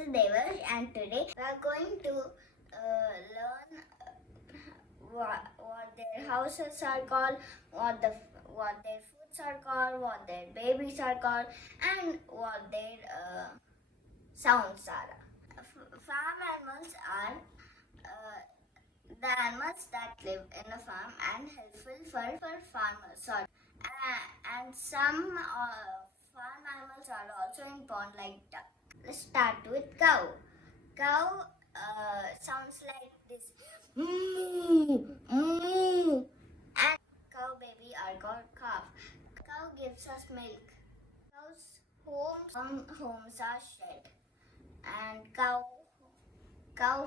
is Devash, and today we are going to learn what their houses are called, what their foods are called, what their babies are called, and what their sounds are. Farm animals are the animals that live in a farm and helpful for farmers. And some farm animals are also in pond like duck. Let's start with cow. Cow sounds like this. Moo, moo. And cow baby are called calf. Cow gives us milk. Cow's homes are shed. And cow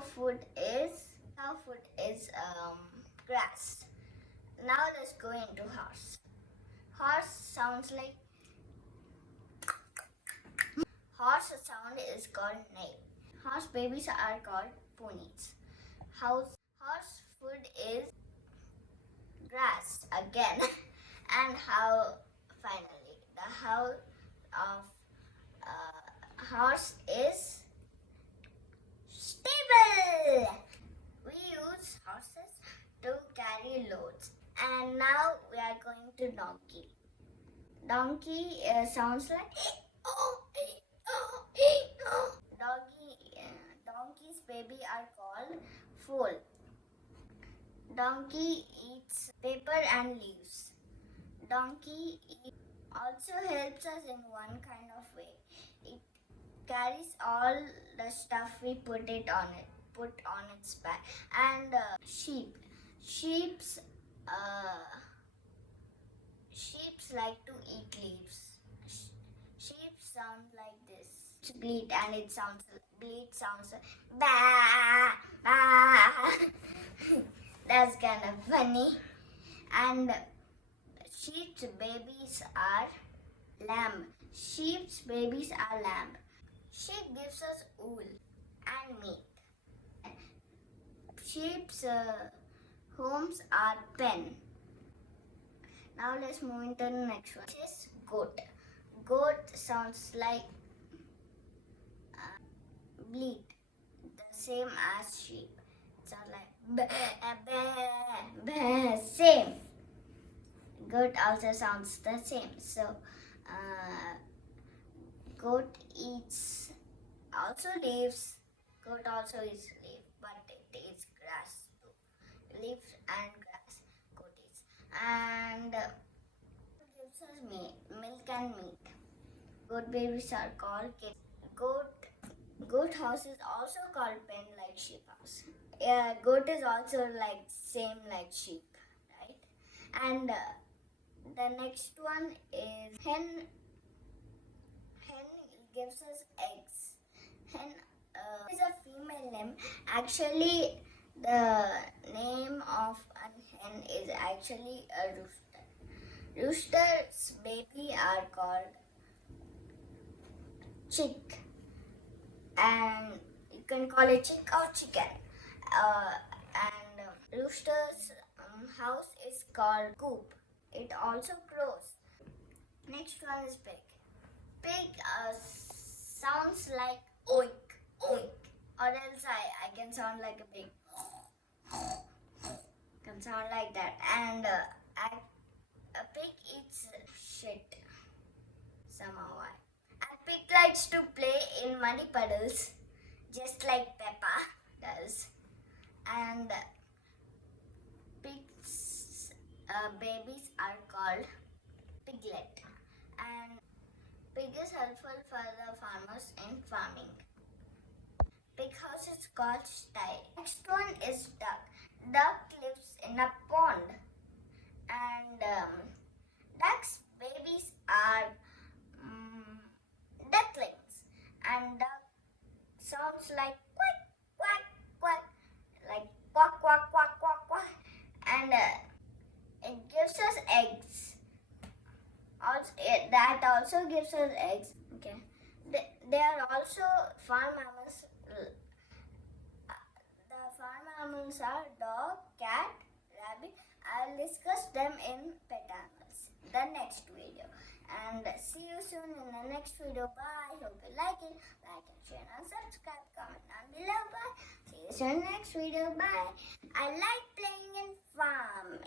food is grass. Now let's go into horse. Horse sounds like horse sound is called neigh. Horse babies are called ponies. Horse food is grass again. And finally the house of horse is stable. We use horses to carry loads. And now we are going to donkey. Donkey sounds like donkey's baby are called foal. Donkey eats paper and leaves. Donkey also helps us in one kind of way. It carries all the stuff we put on its back. And sheep's like to eat leaves. Sheep sound like this. Bleat and bleat sounds bah, bah. That's kind of funny. And sheep's babies are lamb. Sheep's babies are lamb. Sheep gives us wool and meat. Sheep's homes are pen. Now let's move into the next one. This is goat. Goat sounds like bleat, the same as sheep. It sounds like bah, bah, bah, same. Goat also sounds the same. So, goat eats also leaves. Goat also eats leaf, but it eats grass too. Leaves and grass. Goat eats. And gives us milk and meat. Goat babies are called kids. Goat house is also called pen like sheep house. Goat is also like same like sheep, right? And the next one is hen. Hen gives us eggs. Hen is a female name. Actually, the name of a hen is actually a rooster. Roosters' baby are called chick. And you can call it chick or chicken. And rooster's house is called coop. It also crows. Next one is pig. Pig sounds like oink, oink. Or else I can sound like a pig. Can sound like that. And a pig eats shit somehow. Pig likes to play in muddy puddles, just like Peppa does. And pigs' babies are called piglet. And pig is helpful for the farmers in farming. Pig house is called sty. Next one is duck. Duck lives in a pond. And duck's babies are ducklings, and duck sounds like quack, quack, quack, like quack, quack, quack, quack, quack, and it gives us eggs. That also gives us eggs. Okay, they are also farm animals. The farm animals are dog, cat, rabbit. I'll discuss them in pet animals the next video. And see you soon in the next video. Bye. Hope you like it. Like and share and subscribe. See you in next video. Bye. I like playing in farm.